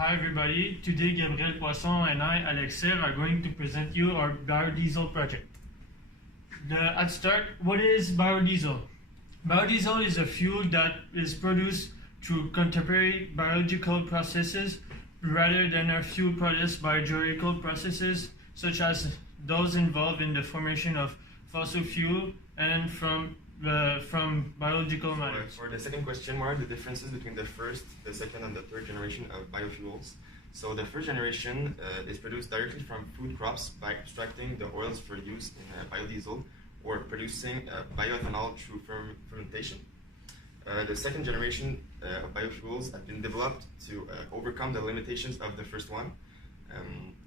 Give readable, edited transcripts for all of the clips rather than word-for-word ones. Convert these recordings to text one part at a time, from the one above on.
Hi everybody, today Gabriel Poisson and I, Alexer, are going to present you our biodiesel project. At start, what is biodiesel? Biodiesel is a fuel that is produced through contemporary biological processes rather than a fuel produced by geological processes such as those involved in the formation of fossil fuel and from biological matter. For the second question, what are the differences between the first, the second, and the third generation of biofuels? So the first generation is produced directly from food crops by extracting the oils for use in biodiesel or producing bioethanol through fermentation. The second generation of biofuels have been developed to overcome the limitations of the first one.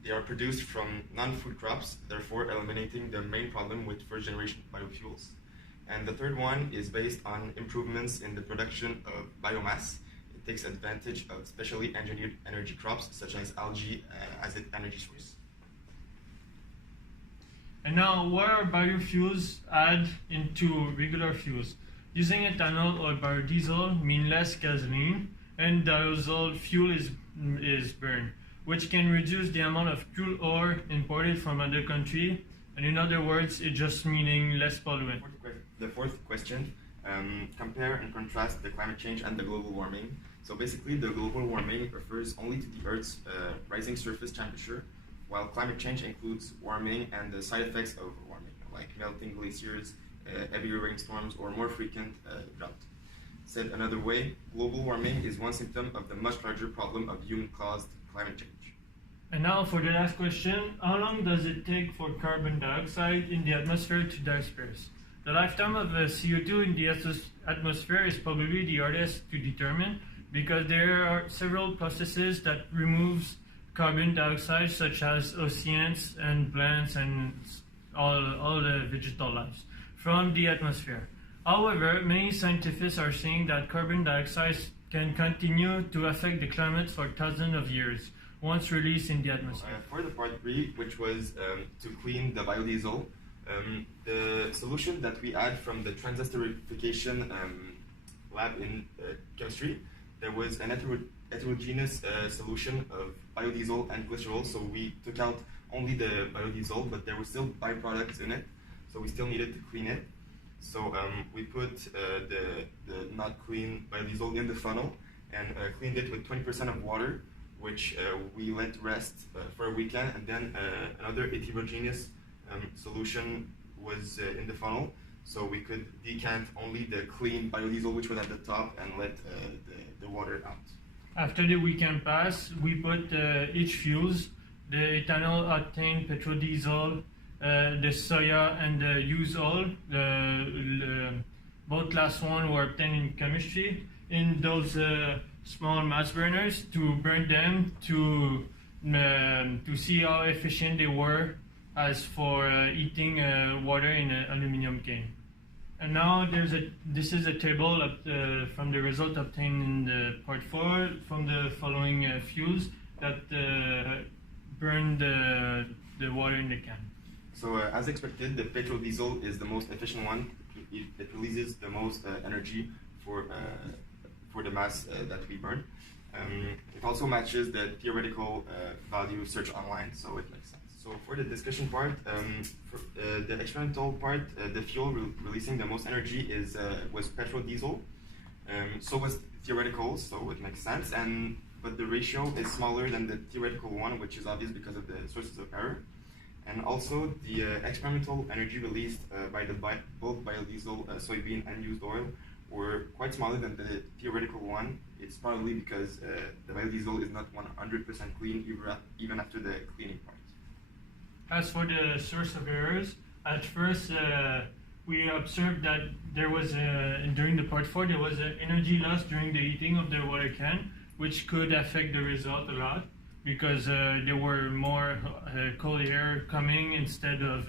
They are produced from non-food crops, therefore eliminating the main problem with first generation biofuels. And the third one is based on improvements in the production of biomass. It takes advantage of specially engineered energy crops such as algae as its energy source. And now, what are biofuels add into regular fuels? Using ethanol or biodiesel means less gasoline, and diesel fuel is burned, which can reduce the amount of crude oil imported from other countries. And in other words, it's just meaning less pollutant. The fourth question, compare and contrast the climate change and the global warming. So basically, the global warming refers only to the Earth's rising surface temperature, while climate change includes warming and the side effects of warming, like melting glaciers, heavier rainstorms, or more frequent drought. Said another way, global warming is one symptom of the much larger problem of human-caused climate change. And now for the last question, how long does it take for carbon dioxide in the atmosphere to disperse? The lifetime of CO2 in the atmosphere is probably the hardest to determine because there are several processes that removes carbon dioxide, such as oceans and plants and all the vegetal lives from the atmosphere. However, many scientists are saying that carbon dioxide can continue to affect the climate for thousands of years once released in the atmosphere. For the part 3, which was to clean the biodiesel, the solution that we had from the transesterification lab in chemistry, there was an heterogeneous solution of biodiesel and glycerol, so we took out only the biodiesel, but there were still byproducts in it, so we still needed to clean it. So we put the not clean biodiesel in the funnel and cleaned it with 20% of water, which we let rest for a weekend, and then another heterogeneous solution was in the funnel, so we could decant only the clean biodiesel, which was at the top, and let the water out. After the weekend pass, we put each fuels, the ethanol, octane, petrodiesel, the soya, and the used oil. Both last one were obtained in chemistry in those small mass burners to burn them to see how efficient they were as for heating water in an aluminum can. And now this is a table from the result obtained in the part 4 from the following fuels that burn the water in the can. So as expected, the petrodiesel is the most efficient one. It releases the most energy for the mass that we burn. It also matches the theoretical value search online, so it makes sense. So for the discussion part, for the experimental part, the fuel releasing the most energy was petrodiesel. So was theoretical, so it makes sense. But the ratio is smaller than the theoretical one, which is obvious because of the sources of error. And also the experimental energy released by the both biodiesel, soybean, and used oil were quite smaller than the theoretical one. It's probably because the biodiesel is not 100% clean even after the cleaning part. As for the source of errors, at first we observed that there was during the part 4 there was an energy loss during the heating of the water can, which could affect the result a lot because there were more cold air coming instead of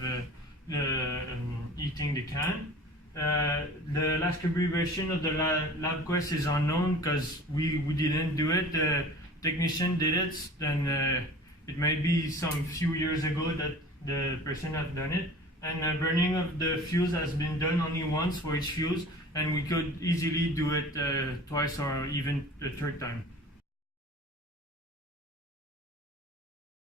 heating the can. The last calibration of the lab quest is unknown because we didn't do it. The technician did it, and it may be some few years ago that the person has done it. And burning of the fuels has been done only once for each fuels, and we could easily do it twice or even a third time.